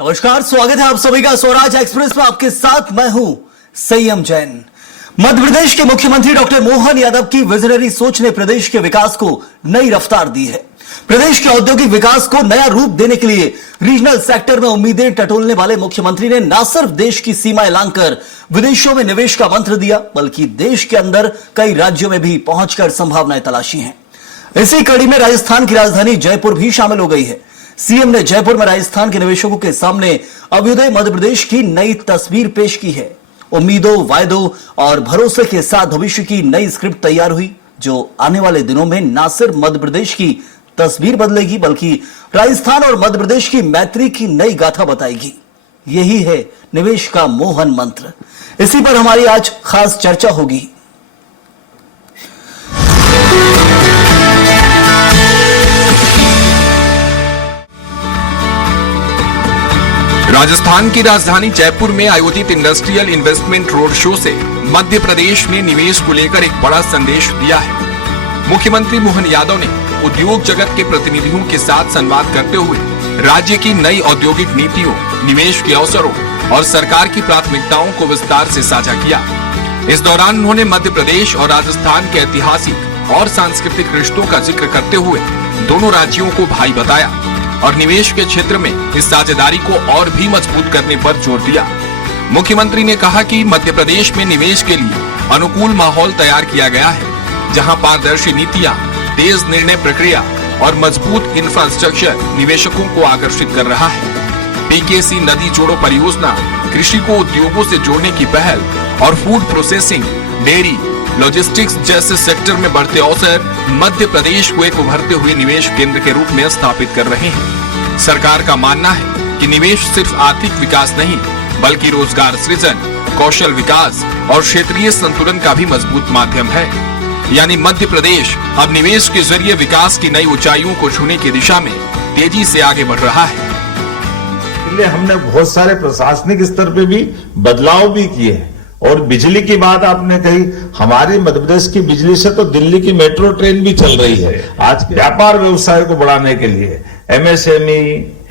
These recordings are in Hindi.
नमस्कार, स्वागत है आप सभी का स्वराज एक्सप्रेस में। आपके साथ मैं हूं संयम जैन। मध्य प्रदेश के मुख्यमंत्री डॉक्टर मोहन यादव की विजनरी सोच ने प्रदेश के विकास को नई रफ्तार दी है। प्रदेश के औद्योगिक विकास को नया रूप देने के लिए रीजनल सेक्टर में उम्मीदें टटोलने वाले मुख्यमंत्री ने न सिर्फ देश की सीमाएं लांघकर विदेशों में निवेश का मंत्र दिया, बल्कि देश के अंदर कई राज्यों में भी पहुंचकर संभावनाएं तलाशी हैं। इसी कड़ी में राजस्थान की राजधानी जयपुर भी शामिल हो गई है। सीएम ने जयपुर में राजस्थान के निवेशकों के सामने अभ्युदय मध्य प्रदेश की नई तस्वीर पेश की है। उम्मीदों, वायदों और भरोसे के साथ भविष्य की नई स्क्रिप्ट तैयार हुई, जो आने वाले दिनों में न सिर्फ मध्य प्रदेश की तस्वीर बदलेगी, बल्कि राजस्थान और मध्य प्रदेश की मैत्री की नई गाथा बताएगी। यही है निवेश का मोहन मंत्र। इसी पर हमारी आज खास चर्चा होगी। राजस्थान की राजधानी जयपुर में आयोजित इंडस्ट्रियल इन्वेस्टमेंट रोड शो से मध्य प्रदेश में निवेश को लेकर एक बड़ा संदेश दिया है। मुख्यमंत्री मोहन यादव ने उद्योग जगत के प्रतिनिधियों के साथ संवाद करते हुए राज्य की नई औद्योगिक नीतियों, निवेश के अवसरों और सरकार की प्राथमिकताओं को विस्तार से साझा किया। इस दौरान उन्होंने मध्य प्रदेश और राजस्थान के ऐतिहासिक और सांस्कृतिक रिश्तों का जिक्र करते हुए दोनों राज्यों को भाई बताया और निवेश के क्षेत्र में इस साझेदारी को और भी मजबूत करने पर जोर दिया। मुख्यमंत्री ने कहा कि मध्य प्रदेश में निवेश के लिए अनुकूल माहौल तैयार किया गया है, जहां पारदर्शी नीतियां, तेज निर्णय प्रक्रिया और मजबूत इंफ्रास्ट्रक्चर निवेशकों को आकर्षित कर रहा है। पीकेसी नदी जोड़ो परियोजना, कृषि को उद्योगों से जोड़ने की पहल और फूड प्रोसेसिंग, डेयरी, लॉजिस्टिक्स जैसे सेक्टर में बढ़ते अवसर मध्य प्रदेश को एक उभरते हुए निवेश केंद्र के रूप में स्थापित कर रहे हैं। सरकार का मानना है कि निवेश सिर्फ आर्थिक विकास नहीं, बल्कि रोजगार सृजन, कौशल विकास और क्षेत्रीय संतुलन का भी मजबूत माध्यम है। यानी मध्य प्रदेश अब निवेश के जरिए विकास की नई ऊंचाइयों को छूने की दिशा में तेजी से आगे बढ़ रहा है। इसलिए हमने बहुत सारे प्रशासनिक स्तर पे भी बदलाव भी किए हैं। और बिजली की बात आपने कही, हमारी मध्य प्रदेश की बिजली से तो दिल्ली की मेट्रो ट्रेन भी चल रही है। आज व्यापार व्यवसाय को बढ़ाने के लिए एमएसएमई,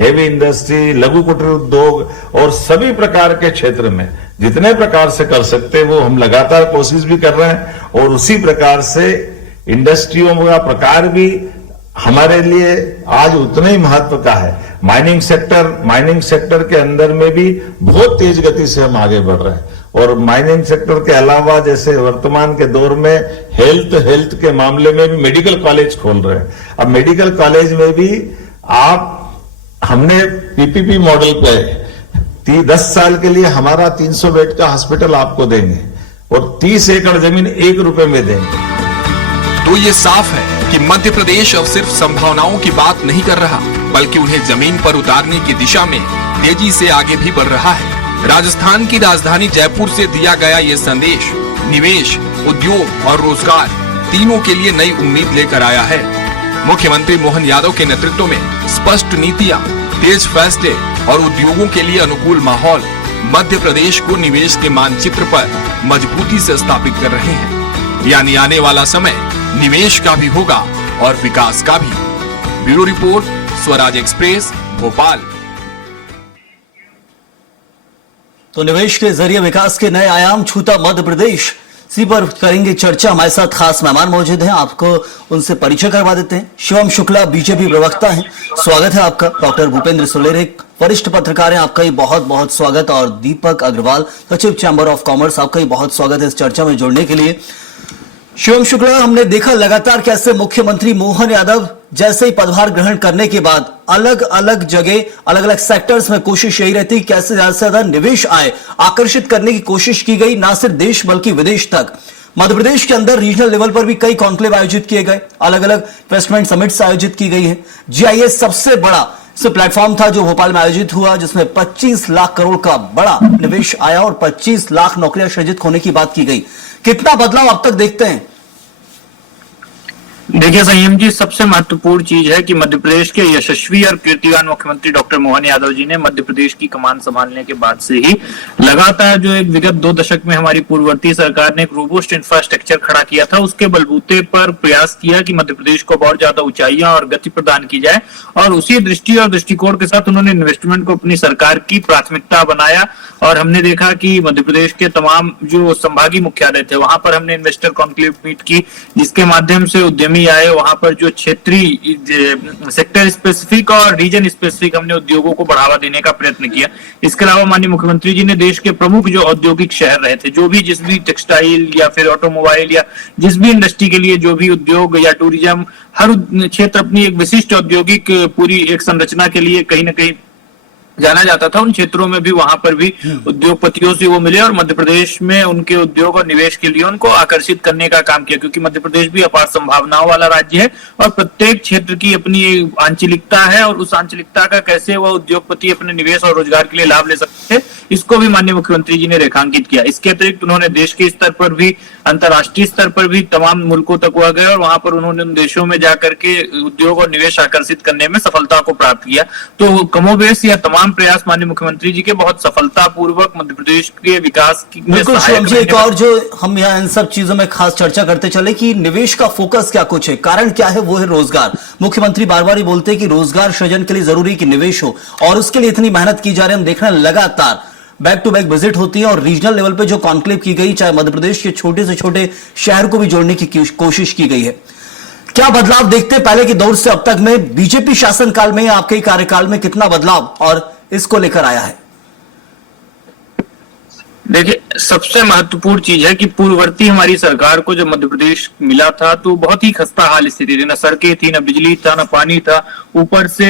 हेवी इंडस्ट्री, लघु कुटीर उद्योग और सभी प्रकार के क्षेत्र में जितने प्रकार से कर सकते हैं वो हम लगातार कोशिश भी कर रहे हैं। और उसी प्रकार से इंडस्ट्रियों का प्रकार भी हमारे लिए आज उतना ही महत्व का है। माइनिंग सेक्टर के अंदर में भी बहुत तेज गति से हम आगे बढ़ रहे हैं। और माइनिंग सेक्टर के अलावा जैसे वर्तमान के दौर में हेल्थ के मामले में भी मेडिकल कॉलेज खोल रहे हैं। अब मेडिकल कॉलेज में भी हमने पीपीपी मॉडल पे 10 साल के लिए हमारा 300 बेड का हॉस्पिटल आपको देंगे और 30 एकड़ जमीन 1 रुपए में देंगे। तो ये साफ है कि मध्य प्रदेश अब सिर्फ संभावनाओं की बात नहीं कर रहा, बल्कि उन्हें जमीन पर उतारने की दिशा में तेजी से आगे भी बढ़ रहा है। राजस्थान की राजधानी जयपुर से दिया गया ये संदेश निवेश, उद्योग और रोजगार तीनों के लिए नई उम्मीद लेकर आया है। मुख्यमंत्री मोहन यादव के नेतृत्व में स्पष्ट नीतियां, तेज फैसले और उद्योगों के लिए अनुकूल माहौल मध्य प्रदेश को निवेश के मानचित्र पर मजबूती से स्थापित कर रहे हैं। यानी आने वाला समय निवेश का भी होगा और विकास का भी। Bureau report, Swaraj express, Bhopal. तो निवेश के जरिए विकास के नए आयाम छूता मध्य प्रदेश, इसी पर करेंगे चर्चा। हमारे साथ खास मेहमान मौजूद हैं, आपको उनसे परिचय करवा देते हैं। शिवम शुक्ला बीजेपी प्रवक्ता हैं, स्वागत है आपका। डॉक्टर भूपेंद्र सुलेरिक वरिष्ठ पत्रकार हैं, आपका ही बहुत बहुत स्वागत। और दीपक अग्रवाल, सचिव चैंबर ऑफ कॉमर्स, आपका ही बहुत स्वागत है इस चर्चा में जुड़ने के लिए। शिवम शुक्ला, हमने देखा लगातार कैसे मुख्यमंत्री मोहन यादव जैसे ही पदभार ग्रहण करने के बाद अलग अलग जगह, अलग अलग सेक्टर्स में कोशिश यही रहती कैसे ज्यादा से ज्यादा निवेश आए, आकर्षित करने की कोशिश की गई, ना सिर्फ देश बल्कि विदेश तक। मध्य प्रदेश के अंदर रीजनल लेवल पर भी कई कॉन्क्लेव आयोजित किए गए, अलग अलग इन्वेस्टमेंट समिट्स आयोजित की गई है। जीआईएस सबसे बड़ा प्लेटफॉर्म था जो भोपाल में आयोजित हुआ, जिसमें 25 लाख करोड़ का बड़ा निवेश आया और 25 लाख नौकरियां सृजित होने की बात की गई। कितना बदलाव अब तक देखते हैं? देखिए संयम जी, सबसे महत्वपूर्ण चीज है कि मध्य प्रदेश के यशस्वी और कीर्तिवान मुख्यमंत्री डॉक्टर मोहन यादव जी ने मध्य प्रदेश की कमान संभालने के बाद से ही लगातार जो एक विगत 2 दशक में हमारी पूर्ववर्ती सरकार ने एक रोबस्ट इंफ्रास्ट्रक्चर खड़ा किया था, उसके बलबूते पर प्रयास किया कि मध्य प्रदेश को बहुत ज्यादा ऊंचाइयां और गति प्रदान की जाए, और उसी दृष्टि और दृष्टिकोण के साथ उन्होंने इन्वेस्टमेंट को अपनी सरकार की प्राथमिकता बनाया। और हमने देखा कि मध्य प्रदेश के तमाम जो संभागीय मुख्यालय थे वहां पर हमने इन्वेस्टर कॉन्क्लेव मीट की, जिसके माध्यम से उद्यमी आए, वहां पर जो क्षेत्रीय सेक्टर स्पेसिफिक और रीजन स्पेसिफिक हमने उद्योगों को बढ़ावा देने का प्रयत्न किया। इसके अलावा माननीय मुख्यमंत्री जी ने देश के प्रमुख जो औद्योगिक शहर रहे थे, जो भी जिस भी टेक्सटाइल या फिर ऑटोमोबाइल या जिस भी इंडस्ट्री के लिए जो भी उद्योग या टूरिज्म, हर क्षेत्र अपनी एक विशिष्ट औद्योगिक पूरी एक संरचना के लिए कहीं ना कहीं जाना जाता था, उन क्षेत्रों में भी वहां पर भी उद्योगपतियों से वो मिले और मध्य प्रदेश में उनके उद्योग और निवेश के लिए उनको आकर्षित करने का काम किया, क्योंकि मध्य प्रदेश भी अपार संभावनाओं वाला राज्य है और प्रत्येक क्षेत्र की अपनी आंचलिकता है, और उस आंचलिकता का कैसे वह उद्योगपति अपने निवेश और रोजगार के लिए लाभ ले सकते हैं, इसको भी माननीय मुख्यमंत्री जी ने रेखांकित किया। इसके अतिरिक्त उन्होंने देश के स्तर पर भी, अंतर्राष्ट्रीय स्तर पर भी तमाम मुल्कों तक वह गए और वहां पर उन्होंने उन देशों में जाकर के उद्योग और निवेश आकर्षित करने में सफलता को प्राप्त किया। तो कमोबेश या तमाम प्रयास माननीय मुख्यमंत्री जी के बहुत सफलतापूर्वक मध्य प्रदेश के विकास की बिल्कुल शिवम जी, एक और जो हम यहाँ इन सब चीजों में खास चर्चा करते चले कि निवेश का फोकस क्या कुछ है, कारण क्या है, वो है रोजगार। मुख्यमंत्री बार बार ही बोलते हैं कि रोजगार सृजन के लिए जरूरी कि निवेश हो, और उसके लिए इतनी मेहनत की जा रही है। हम देख रहे हैं लगातार बैक टू बैक विजिट होती है और रीजनल लेवल पे जो कॉन्क्लेव की गई, चाहे मध्य प्रदेश के छोटे से छोटे शहर को भी जोड़ने की कोशिश की गई है। क्या बदलाव देखते हैं पहले के दौर से अब तक में, बीजेपी शासनकाल में, आपके कार्यकाल में कितना बदलाव और इसको लेकर आया है? देखिए, सबसे महत्वपूर्ण चीज है कि पूर्ववर्ती हमारी सरकार को जब मध्य प्रदेश मिला था तो बहुत ही खस्ता हाल स्थिति थी, ना सड़कें थी, ना बिजली था, ना पानी था, ऊपर से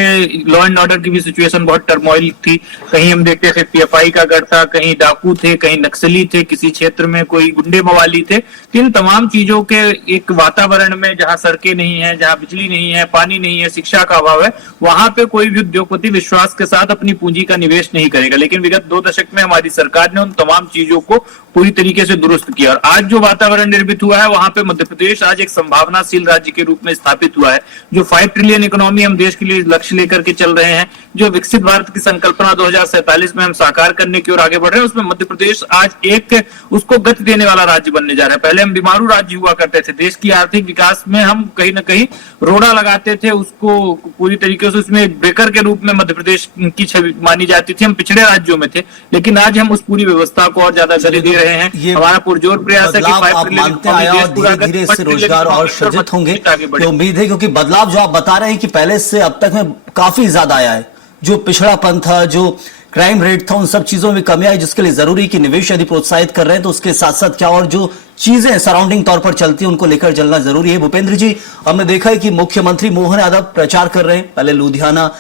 लॉ एंड ऑर्डर की भी सिचुएशन बहुत टर्मोइल थी। कहीं हम देखते थे पीएफआई का गढ़ था, कहीं डाकू थे, कहीं नक्सली थे, किसी क्षेत्र में कोई गुंडे मवाली थे। इन तमाम चीजों के एक वातावरण में जहां सड़कें नहीं है, जहां बिजली नहीं है, पानी नहीं है, शिक्षा का अभाव है, वहां पे कोई भी उद्योगपति विश्वास के साथ अपनी पूंजी का निवेश नहीं करेगा। लेकिन विगत 2 दशक में हमारी सरकार ने उन तमाम चीजों को पूरी तरीके से दुरुस्त किया और आज जो वातावरण निर्मित हुआ है वहां पे मध्य प्रदेश आज एक संभावनाशील राज्य के रूप में स्थापित हुआ है। जो 5 ट्रिलियन इकोनॉमी हम देश के लिए लक्ष्य लेकर के चल रहे हैं, जो विकसित भारत की संकल्पना 2047 में हम साकार करने की ओर आगे बढ़ रहे हैं, उसमें मध्य प्रदेश आज एक उसको गति देने वाला राज्य बनने जा रहा है। पहले हम बीमारू राज्य हुआ करते थे, देश की आर्थिक विकास में हम कहीं ना कहीं रोड़ा लगाते थे, उसको पूरी तरीके से उसमें ब्रेकर के रूप में मध्य प्रदेश की छवि मानी जाती थी, हम पिछड़े राज्यों में थे। लेकिन आज हम उस पूरी व्यवस्था को और ज्यादा गति दे रहे हैं। हमारा पुरजोर प्रयास है कि 5 ट्रिलियन धीरे-धीरे इससे रोजगार और सृजित होंगे, ये उम्मीद है, क्योंकि बदलाव जो आप बता रहे हैं कि पहले से अब तक में काफी ज्यादा आया है। जो पिछड़ापन था, जो क्राइम रेट था, उन सब चीजों में कमी आई, जिसके लिए जरूरी कि निवेश यदि प्रोत्साहित कर रहे हैं तो उसके साथ साथ क्या और जो चीजें सराउंडिंग तौर पर चलती है उनको लेकर चलना जरूरी है। भूपेंद्र जी, हमने देखा है कि मुख्यमंत्री मोहन यादव प्रचार कर रहे हैं, पहले लुधियाना,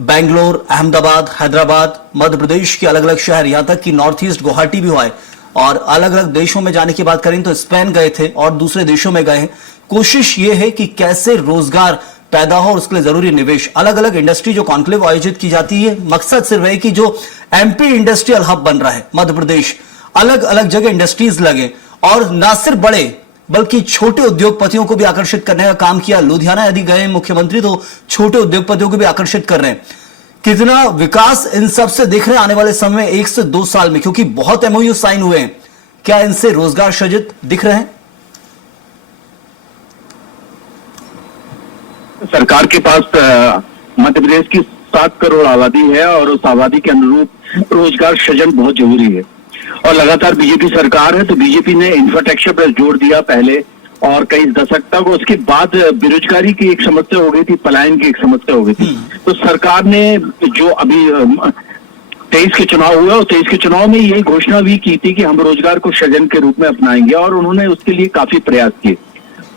बेंगलोर, अहमदाबाद, हैदराबाद, मध्य प्रदेश के अलग अलग शहर, यहां तक कि नॉर्थ ईस्ट गुवाहाटी भी हुआ है, और अलग अलग देशों में जाने की बात करें तो स्पेन गए थे और दूसरे देशों में गए हैं। कोशिश ये है कि कैसे रोजगार पैदा हो और उसके लिए जरूरी निवेश। अलग अलग इंडस्ट्री जो कॉन्क्लेव आयोजित की जाती है, मकसद सिर्फ है कि जो एमपी इंडस्ट्रियल हब बन रहा है मध्य प्रदेश, अलग अलग जगह इंडस्ट्रीज लगे और ना सिर्फ बड़े बल्कि छोटे उद्योगपतियों को भी आकर्षित करने का काम किया। लुधियाना यदि गए मुख्यमंत्री तो छोटे उद्योगपतियों को भी आकर्षित कर रहे हैं। कितना विकास इन सब से देख रहे हैं आने वाले समय में 1 से 2 साल में, क्योंकि बहुत एमओयू साइन हुए हैं, क्या इनसे रोजगार सृजित दिख रहे हैं? सरकार के पास मध्य प्रदेश की 7 करोड़ आबादी है और उस आबादी के अनुरूप रोजगार सृजन बहुत जरूरी है और लगातार बीजेपी सरकार है तो बीजेपी ने इंफ्रास्ट्रक्चर पर जोर दिया पहले और कई दशक तक। उसके बाद बेरोजगारी की एक समस्या हो गई थी, पलायन की एक समस्या हो गई थी। तो सरकार ने जो अभी 23 के चुनाव हुए और 23 के चुनाव में यही घोषणा भी की थी कि हम रोजगार को सृजन के रूप में अपनाएंगे और उन्होंने उसके लिए काफी प्रयास किए।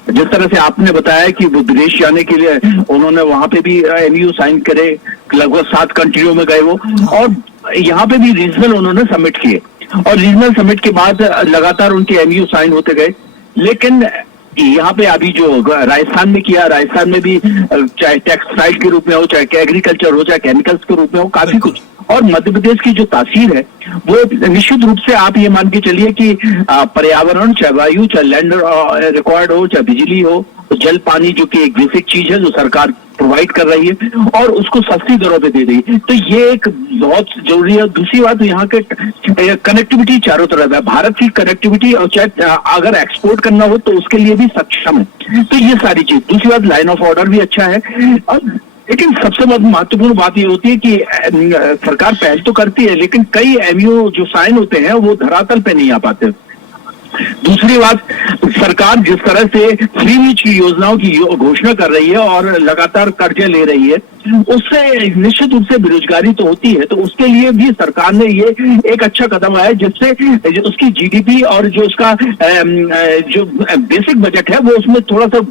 जिस तरह से आपने बताया कि वो विदेश जाने के लिए उन्होंने वहां पे भी एमयू साइन करे, लगभग 7 कंट्रियों में गए वो, और यहाँ पे भी रीजनल उन्होंने समिट किए और रीजनल समिट के बाद लगातार उनके एमयू साइन होते गए। लेकिन यहाँ पे अभी जो राजस्थान में किया, राजस्थान में भी चाहे टेक्सटाइल के रूप में हो, चाहे एग्रीकल्चर हो, चाहे केमिकल्स के रूप में हो, काफी कुछ। और मध्य प्रदेश की जो तासीर है वो निश्चित रूप से आप ये मान के चलिए कि पर्यावरण, चाहे वायु, चाहे लैंड रिकॉर्ड हो, चाहे बिजली हो, जल पानी जो कि एक बेसिक चीज है जो सरकार प्रोवाइड कर रही है और उसको सस्ती दरों पे दे रही है, तो ये एक बहुत जरूरी है। दूसरी बात, यहाँ के कनेक्टिविटी चारों तरफ है, भारत की कनेक्टिविटी, और चाहे अगर एक्सपोर्ट करना हो तो उसके लिए भी सक्षम है। तो ये सारी चीज। दूसरी बात, लाइन ऑफ ऑर्डर भी अच्छा है। लेकिन सबसे महत्वपूर्ण बात ये होती है कि सरकार पहल तो करती है, लेकिन कई एमयू जो साइन होते हैं वो धरातल पे नहीं आ पाते। दूसरी बात, सरकार जिस तरह से फ्री बीज की योजनाओं की घोषणा कर रही है और लगातार कर्जे ले रही है, उससे निश्चित रूप से बेरोजगारी तो होती है। तो उसके लिए भी सरकार ने ये एक अच्छा कदम उठाया जिससे उसकी जीडीपी और जो उसका जो बेसिक बजट है वो उसमें थोड़ा सा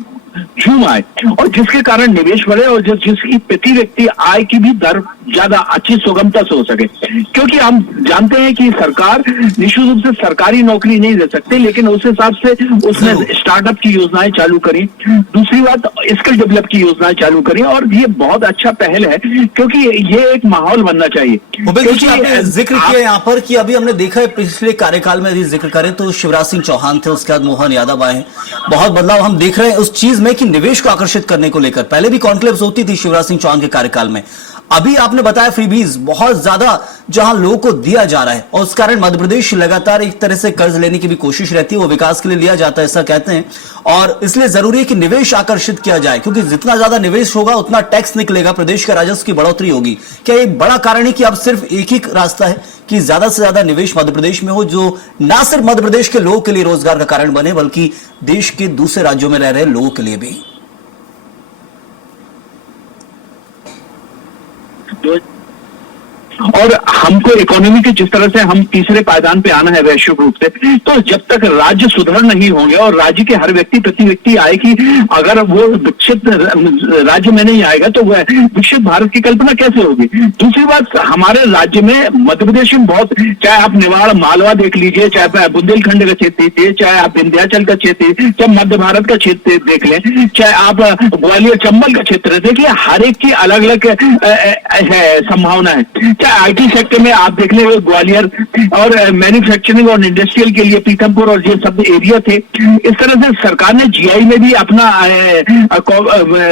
झूम आए, और जिसके कारण निवेश बढ़े और जिसकी प्रति व्यक्ति आय की भी दर ज्यादा अच्छी सुगमता से हो सके। क्योंकि हम जानते हैं कि सरकार निश्चित रूप से सरकारी नौकरी नहीं दे सकते, लेकिन उस हिसाब से उसने स्टार्टअप की योजनाएं चालू करी। दूसरी बात, स्किल डेवलप की योजनाएं चालू करी, और ये बहुत अच्छा पहल है क्योंकि ये एक माहौल बनना चाहिए। क्योंकि आपने जिक्र किया यहाँ पर कि अभी हमने देखा है पिछले कार्यकाल में, यदि जिक्र करें तो शिवराज सिंह चौहान थे, उसके बाद मोहन यादव आए, बहुत बदलाव हम देख रहे हैं उस चीज में कि निवेश को आकर्षित करने को लेकर। पहले भी कॉन्क्लेव्स होती थी शिवराज सिंह चौहान के कार्यकाल में। अभी आपने बताया फ्रीबीज बहुत ज्यादा जहां लोगों को दिया जा रहा है, और उस कारण मध्य प्रदेश लगातार एक तरह से कर्ज लेने की भी कोशिश रहती है, वो विकास के लिए लिया जाता है ऐसा कहते हैं, और इसलिए जरूरी है कि निवेश आकर्षित किया जाए, क्योंकि जितना ज्यादा निवेश होगा उतना टैक्स निकलेगा, प्रदेश का राजस्व की बढ़ोतरी होगी। क्या एक बड़ा कारण है कि अब सिर्फ एक ही रास्ता है कि ज्यादा से ज्यादा निवेश मध्य प्रदेश में हो, जो ना सिर्फ मध्य प्रदेश के लोगों के लिए रोजगार का कारण बने बल्कि देश के दूसरे राज्यों में रह रहे लोगों के लिए भी? और हमको इकोनॉमी के जिस तरह से हम तीसरे पायदान पे आना है वैश्विक रूप से, तो जब तक राज्य सुधर नहीं होंगे और राज्य के हर व्यक्ति प्रति व्यक्ति आए कि अगर वो विकसित राज्य में नहीं आएगा तो वह विकसित भारत की कल्पना कैसे होगी। दूसरी बात, हमारे राज्य में मध्य प्रदेश में बहुत, चाहे आप निवाड़ मालवा देख लीजिए, चाहे बुंदेलखंड का क्षेत्र देखिए, चाहे आप विंध्याचल का क्षेत्र, चाहे मध्य भारत का क्षेत्र देख लें, चाहे आप ग्वालियर चंबल का क्षेत्र देखिए, हर एक की अलग अलग है संभावना है। आईटी सेक्टर में आप देख ले ग्वालियर और मैन्युफैक्चरिंग और इंडस्ट्रियल के लिए पीथमपुर और ये सब एरिया थे। इस तरह से सरकार ने जीआई में भी अपना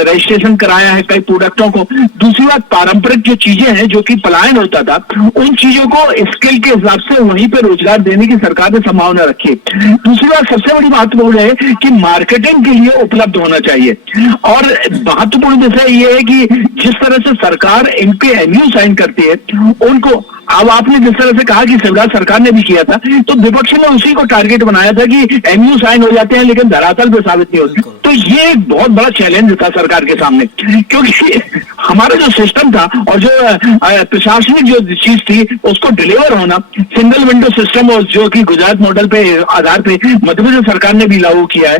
रजिस्ट्रेशन कराया है कई प्रोडक्टों को। दूसरी बात, पारंपरिक जो चीजें हैं जो कि पलायन होता था, उन चीजों को स्किल के हिसाब से वहीं पे रोजगार देने की सरकार ने संभावना रखी। दूसरी बात, सबसे बड़ी महत्वपूर्ण है कि मार्केटिंग के लिए उपलब्ध होना चाहिए, और महत्वपूर्ण विषय ये है कि जिस तरह से सरकार इनके एमयू साइन करती है उनको, अब आपने जिस तरह से कहा कि शिवराज सरकार ने भी किया था, तो विपक्ष ने उसी को टारगेट बनाया था कि एमयू साइन हो जाते हैं लेकिन धरातल पे साबित नहीं होते। तो ये एक बहुत बड़ा चैलेंज था सरकार के सामने, क्योंकि हमारा जो सिस्टम था और जो प्रशासनिक जो चीज थी उसको डिलीवर होना, सिंगल विंडो सिस्टम और जो कि गुजरात मॉडल पे आधार पे मध्य प्रदेश सरकार ने भी लागू किया है।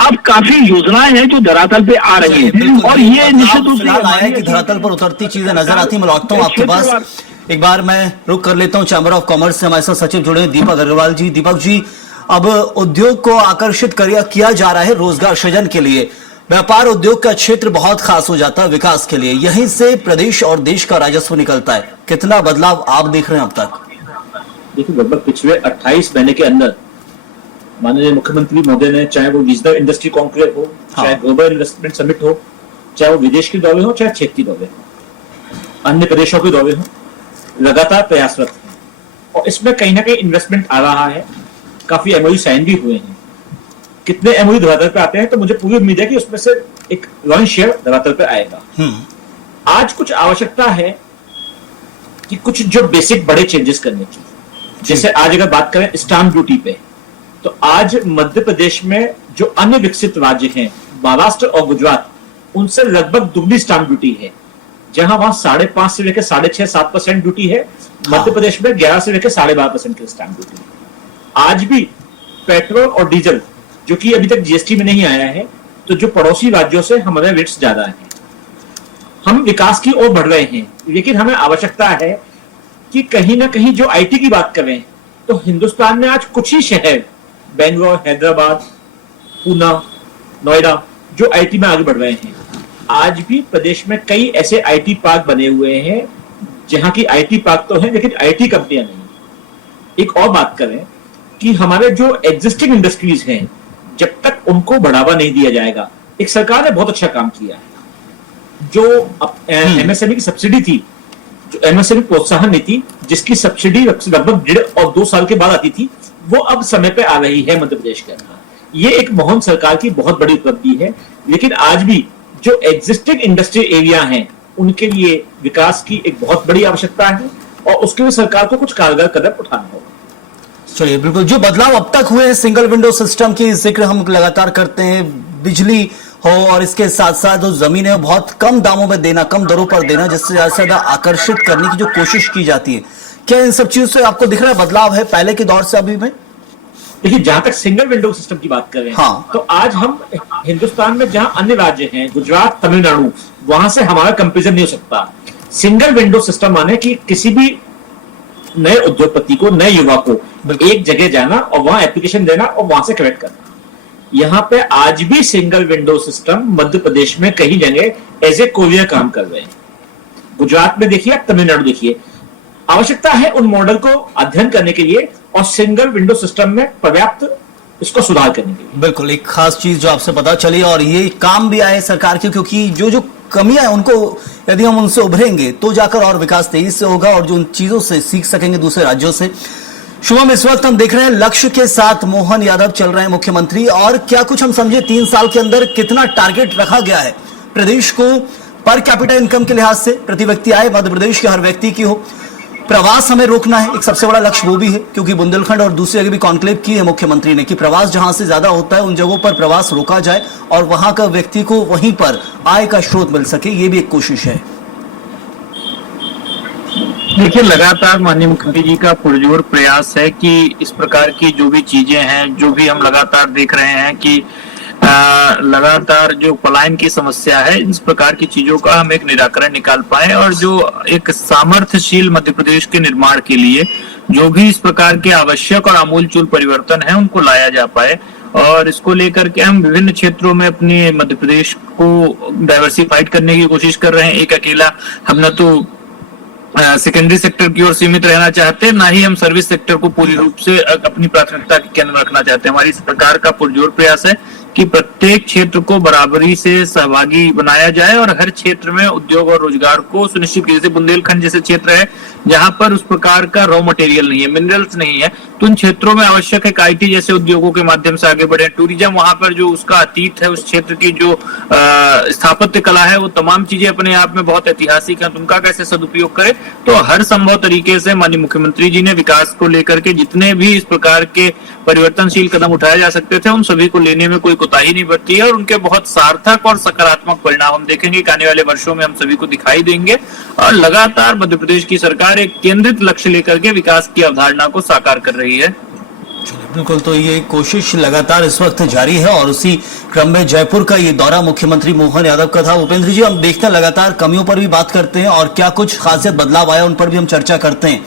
अब काफी योजनाएं हैं जो धरातल पे आ रही है, और ये निश्चित रूप से आया है कि धरातल पर उतरती चीजें नजर आती। मैं लौटता हूँ आपके पास, एक बार मैं रुक कर लेता हूं। चैम्बर ऑफ कॉमर्स से हमारे साथ सचिव जुड़े हैं दीपक अग्रवाल जी। दीपक जी, अब उद्योग को आकर्षित किया जा रहा है रोजगार सृजन के लिए। व्यापार उद्योग का क्षेत्र बहुत खास हो जाता है विकास के लिए, यहीं से प्रदेश और देश का राजस्व निकलता है। कितना बदलाव आप देख रहे हैं अब तक? देखिए, लगभग पिछले 28 महीने के अंदर माननीय मुख्यमंत्री महोदय ने, चाहे वो रीजनल इंडस्ट्री कॉन्क्लेव हो, चाहे ग्लोबल इन्वेस्टमेंट समिट हो, चाहे वो विदेश के दौरे हो, चाहे क्षेत्रीय दौरे हो, अन्य प्रदेशों के दौरे हो, लगातार प्रयासरत है। और इसमें कहीं ना कहीं इन्वेस्टमेंट आ रहा है, काफी एमओयू साइन भी हुए हैं। कितने एमओयू धरातल पे आते हैं तो मुझे पूरी उम्मीद है कि उसमें से एक लॉन्च शेयर धरातल पे आएगा। आज कुछ आवश्यकता है कि कुछ जो बेसिक बड़े चेंजेस करने की, जैसे आज अगर बात करें स्टाम्प ड्यूटी पे, तो आज मध्य प्रदेश में जो अन्य विकसित राज्य हैं, महाराष्ट्र और गुजरात, उनसे लगभग दुगनी स्टाम्प ड्यूटी है। जहां वहां 5.5 से लेकर 6.5-7% ड्यूटी है, मध्य प्रदेश में 11 से लेकर 12.5% की स्टाम्प ड्यूटी है। आज भी पेट्रोल और डीजल, जो कि अभी तक जीएसटी में नहीं आया है, तो जो पड़ोसी राज्यों से हमारे रेट्स ज्यादा हैं। हम विकास की ओर बढ़ रहे हैं, लेकिन हमें आवश्यकता है कि कहीं ना कहीं जो आईटी की बात करें तो हिंदुस्तान में आज कुछ ही शहर, बेंगलोर, हैदराबाद, पूना, नोएडा, जो आईटी में आगे बढ़ रहे हैं। आज भी प्रदेश में कई ऐसे आईटी पार्क बने हुए हैं जहां की आईटी पार्क तो है लेकिन आईटी कंपनियां नहीं। एक और बात करें कि हमारे जो एग्जिस्टिंग इंडस्ट्रीज हैं, जब तक उनको बढ़ावा नहीं दिया जाएगा, एक सरकार ने बहुत अच्छा काम किया है। जो एमएसएमई की सब्सिडी थी, जो एमएसएमई प्रोत्साहन नीति, जिसकी सब्सिडी लगभग 1.5 और 2 साल के बाद आती थी, वो अब समय पे आ रही है मध्य प्रदेश के अंदर। ये एक मोहन सरकार की बहुत बड़ी उपलब्धि है। लेकिन आज भी जो एग्जिस्टिंग इंडस्ट्री एरिया हैं, उनके लिए विकास की एक बहुत बड़ी आवश्यकता है और उसके लिए सरकार को कुछ कारगर कदम उठाना होगा। चलिए, बिल्कुल जो बदलाव अब तक हुए हैं, सिंगल विंडो सिस्टम की जिक्र हम लगातार करते हैं, बिजली हो और इसके साथ साथ जो जमीन है बहुत कम दामों में देना, कम दरों पर देना, जिससे ज्यादा से ज्यादा आकर्षित करने की जो कोशिश की जाती है, क्या इन सब चीजों से आपको दिख रहा है बदलाव है पहले के दौर से अभी में? देखिए, जहां तक सिंगल विंडो सिस्टम की बात कर रहे हैं, हाँ। तो आज हम हिंदुस्तान में जहां अन्य राज्य हैं, गुजरात, तमिलनाडु, वहां से हमारा कंपेरिजन नहीं हो सकता। सिंगल विंडो सिस्टम माने कि किसी भी नए उद्योगपति को, नए युवा को एक जगह जाना और वहां एप्लीकेशन देना और वहां से कलेक्ट करना। यहां पे आज भी single window system Madhya Pradesh में कई जगह एज ए कोरियर काम कर रहे हैं। गुजरात में देखिए, तमिलनाडु देखिए। आवश्यकता है उन मॉडल को अध्ययन करने के लिए और सिंगल विंडो सिस्टम में पर्याप्त इसको सुधार करने के लिए। बिल्कुल, एक खास चीज जो आपसे पता चली और ये काम भी आए सरकार की, क्योंकि जो जो कमियां हैं उनको यदि हम उनसे उभरेंगे तो जाकर और विकास तेजी से होगा और जो उन चीजों से सीख सकेंगे दूसरे राज्यों से। शुभम, इस वक्त हम देख रहे हैं लक्ष्य के साथ मोहन यादव चल रहे हैं मुख्यमंत्री, और क्या कुछ हम समझे 3 साल के अंदर कितना टारगेट रखा गया है प्रदेश को पर कैपिटा इनकम के लिहाज से, प्रति व्यक्ति आय मध्य प्रदेश के हर व्यक्ति की हो। प्रवास हमें रोकना है, एक सबसे बड़ा लक्ष्य वो भी है, क्योंकि बुंदेलखंड और दूसरी जगह भी कॉन्क्लेव की है मुख्यमंत्री ने कि प्रवास जहां से ज्यादा होता है उन जगहों पर प्रवास रोका जाए और वहां का व्यक्ति को वहीं पर आय का स्रोत मिल सके, ये भी एक कोशिश है। देखिए, लगातार माननीय मुख्यमंत्री जी का पुरजोर प्रयास है कि इस प्रकार की जो भी चीजें हैं, जो भी हम लगातार देख रहे हैं कि लगातार जो पलायन की समस्या है, इस प्रकार की चीजों का हम एक निराकरण निकाल पाए और जो एक सामर्थ्यशील मध्य प्रदेश के निर्माण के लिए जो भी इस प्रकार के आवश्यक और आमूलचूल परिवर्तन है उनको लाया जा पाए। और इसको लेकर के हम विभिन्न क्षेत्रों में अपने मध्य प्रदेश को डाइवर्सिफाइड करने की कोशिश कर रहे हैं। एक अकेला हम न तो सेकेंडरी सेक्टर की ओर सीमित रहना चाहते हैं, ना ही हम सर्विस सेक्टर को पूरी रूप से अपनी प्राथमिकता के केंद्र में रखना चाहते हैं। हमारी सरकार का पुरजोर प्रयास है कि प्रत्येक क्षेत्र को बराबरी से सहभागी बनाया जाए और हर क्षेत्र में उद्योग और रोजगार को सुनिश्चित किया। जैसे बुंदेलखंड जैसे क्षेत्र है जहां पर उस प्रकार का रॉ मटेरियल नहीं है, मिनरल्स नहीं है, तो उन क्षेत्रों में आवश्यक है कि आईटी जैसे उद्योगों के माध्यम से आगे बढ़े। टूरिज्म वहां पर जो उसका अतीत है, उस क्षेत्र की जो स्थापत्य कला है, वो तमाम चीजें अपने आप में बहुत ऐतिहासिक है, तो उनका कैसे सदुपयोग करे। तो हर संभव तरीके से माननीय मुख्यमंत्री जी ने विकास को लेकर के जितने भी इस प्रकार के परिवर्तनशील कदम उठाए जा सकते थे उन सभी को लेने में कोई कोताही नहीं बरती है और उनके बहुत सार्थक और सकारात्मक परिणाम हम देखेंगे कि आने वाले वर्षों में हम सभी को दिखाई देंगे। और लगातार मध्य प्रदेश की सरकार एक केंद्रित लक्ष्य लेकर के विकास की अवधारणा को साकार कर रही है। बिल्कुल, तो ये कोशिश लगातार इस वक्त जारी है और उसी क्रम में जयपुर का ये दौरा मुख्यमंत्री मोहन यादव का था। उपेंद्र जी, हम देखते हैं लगातार कमियों पर भी बात करते हैं और क्या कुछ खासियत बदलाव आया उन पर भी हम चर्चा करते हैं।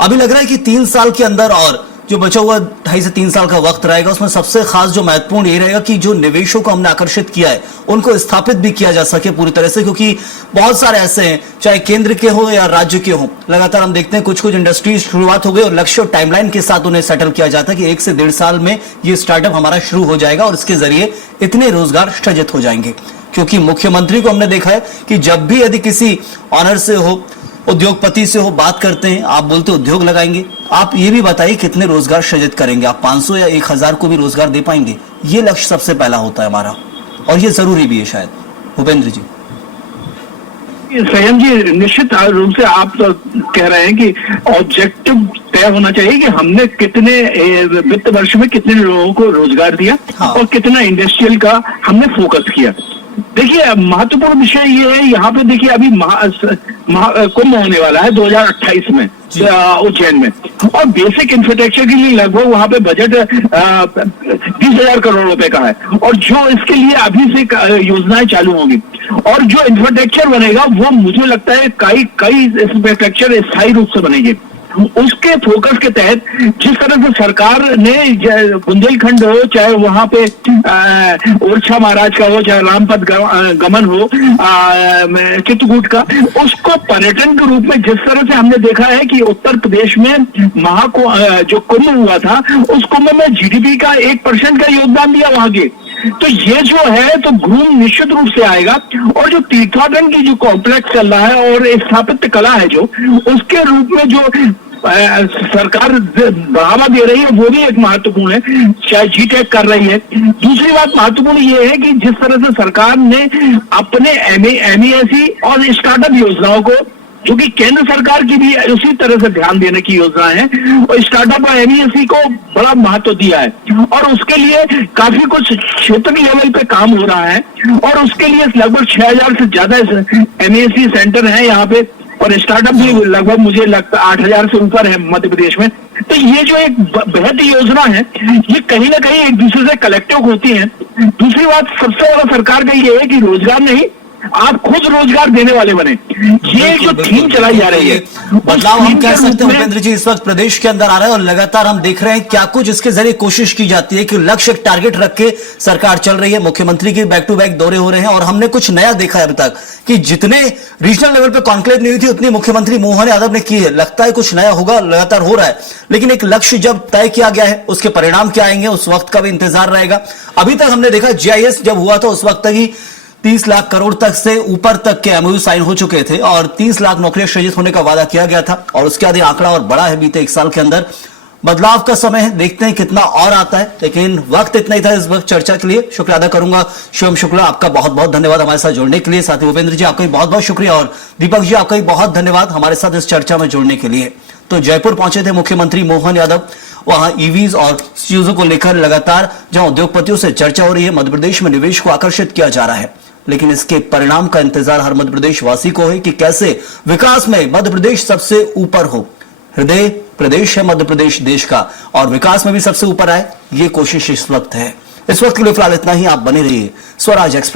अभी लग रहा है कि 3 साल के अंदर और जो बचा हुआ 2.5 से 3 साल का वक्त रहेगा उसमें सबसे खास जो महत्वपूर्ण ये रहेगा कि जो निवेशों को हमने आकर्षित किया है उनको स्थापित भी किया जा सके पूरी तरह से, क्योंकि बहुत सारे ऐसे हैं चाहे केंद्र के हो या राज्य के हो, लगातार हम देखते हैं कुछ इंडस्ट्री शुरुआत हो गई और लक्ष्य और टाइमलाइन के साथ उन्हें सेटल किया जाता है कि 1 से 1.5 साल में ये स्टार्टअप हमारा शुरू हो जाएगा और इसके जरिए इतने रोजगार सृजित हो जाएंगे। क्योंकि मुख्यमंत्री को हमने देखा है कि जब भी यदि किसी ऑनर से हो, उद्योगपति से हो, बात करते हैं, आप बोलते उद्योग लगाएंगे, आप ये भी बताइए कितने रोजगार सृजित करेंगे, आप 500 या 1000 को भी रोजगार दे पाएंगे? ये लक्ष्य सबसे पहला होता है हमारा और ये जरूरी भी है शायद। भूपेंद्र जी। संयम जी, निश्चित रूप से आप तो कह रहे हैं कि ऑब्जेक्टिव तय होना चाहिए कि हमने कितने वित्त वर्ष में कितने लोगों को रोजगार दिया। हाँ। और कितना इंडस्ट्रियल का हमने फोकस किया। देखिए, महत्वपूर्ण विषय ये है, यहाँ पे देखिए अभी कुंभ होने वाला है 2028 में उज्जैन में, और बेसिक इंफ्रास्ट्रक्चर के लिए लगभग वहां पे बजट 20,000 करोड़ रुपए का है और जो इसके लिए अभी से योजनाएं चालू होंगी और जो इंफ्रास्ट्रक्चर बनेगा वो मुझे लगता है कई इंफ्रास्ट्रक्चर स्थायी रूप से बनेगी। उसके फोकस के तहत जिस तरह से सरकार ने बुंदेलखंड हो, चाहे वहां पे ओरछा महाराज का हो, चाहे रामपद गमन हो, चित्रकूट का, उसको पर्यटन के रूप में जिस तरह से हमने देखा है कि उत्तर प्रदेश में जो कुंभ हुआ था, उस कुंभ में जीडीपी का 1% का योगदान दिया वहां के। तो ये जो है तो घूम निश्चित रूप से आएगा। और जो तीर्थाटन की जो कॉम्प्लेक्स चल रहा है और स्थापत्य कला है जो, उसके रूप में जो सरकार बढ़ावा दे रही है, वो भी एक महत्वपूर्ण है, चाहे जीटेक कर रही है। दूसरी बात महत्वपूर्ण ये है कि जिस तरह से सरकार ने अपने एमईएसई और स्टार्टअप योजनाओं को, जो कि केंद्र सरकार की भी उसी तरह से ध्यान देने की योजना है, और स्टार्टअप और एमईएसई को बड़ा महत्व दिया है और उसके लिए काफी कुछ क्षेत्र लेवल पे काम हो रहा है और उसके लिए लगभग 6000 से ज्यादा एमईएसई सेंटर हैं यहाँ पे और स्टार्टअप भी लगभग मुझे लगता है 8000 से ऊपर है मध्य प्रदेश में। तो ये जो एक बेहद योजना है, ये कहीं ना कहीं एक दूसरे से कलेक्टिव होती है। दूसरी बात सबसे बड़ा सरकार का ये है कि रोजगार नहीं, आप खुद रोजगार देने वाले बने। ये जो थीम चलाई जा रही है, बदलाव हम कह सकते हैं उपेंद्र जी इस वक्त प्रदेश के अंदर आ रहा है और लगातार हम देख रहे हैं क्या कुछ इसके जरिए कोशिश की जाती है कि लक्ष्य टारगेट रख के सरकार चल रही है। मुख्यमंत्री के बैक टू बैक दौरे हो रहे हैं और हमने कुछ नया देखा है अभी तक कि जितने रीजनल लेवल पे कॉन्क्लेव नहीं हुई थी उतनी मुख्यमंत्री मोहन यादव ने की है। लगता है कुछ नया होगा, लगातार हो रहा है, लेकिन एक लक्ष्य जब तय किया गया है उसके परिणाम क्या आएंगे उस वक्त का भी इंतजार रहेगा। अभी तक हमने देखा जीआईएस जब हुआ था उस वक्त तक ही 30 लाख करोड़ तक से ऊपर तक के एमओयू साइन हो चुके थे और 30 लाख नौकरियां सृजित होने का वादा किया गया था और उसके बाद आंकड़ा और बड़ा है बीते 1 साल के अंदर। बदलाव का समय है, देखते हैं कितना और आता है, लेकिन वक्त इतना ही था इस वक्त चर्चा के लिए। शुक्रिया अदा करूंगा शिवम शुक्ला, आपका बहुत बहुत धन्यवाद हमारे साथ जुड़ने के लिए। साथ ही भूपेंद्र जी आपका भी बहुत बहुत शुक्रिया और दीपक जी आपका भी बहुत धन्यवाद हमारे साथ इस चर्चा में जुड़ने के लिए। तो जयपुर पहुंचे थे मुख्यमंत्री मोहन यादव, वहां ईवीज और चीजों को लेकर लगातार जहां उद्योगपतियों से चर्चा हो रही है, मध्य प्रदेश में निवेश को आकर्षित किया जा रहा है, लेकिन इसके परिणाम का इंतजार हर मध्य प्रदेश वासी को है कि कैसे विकास में मध्य प्रदेश सबसे ऊपर हो। हृदय प्रदेश है मध्य प्रदेश देश का और विकास में भी सबसे ऊपर आए, ये कोशिश इस वक्त है। इस वक्त के लिए फिलहाल इतना ही, आप बने रहिए स्वराज एक्सप्रेस।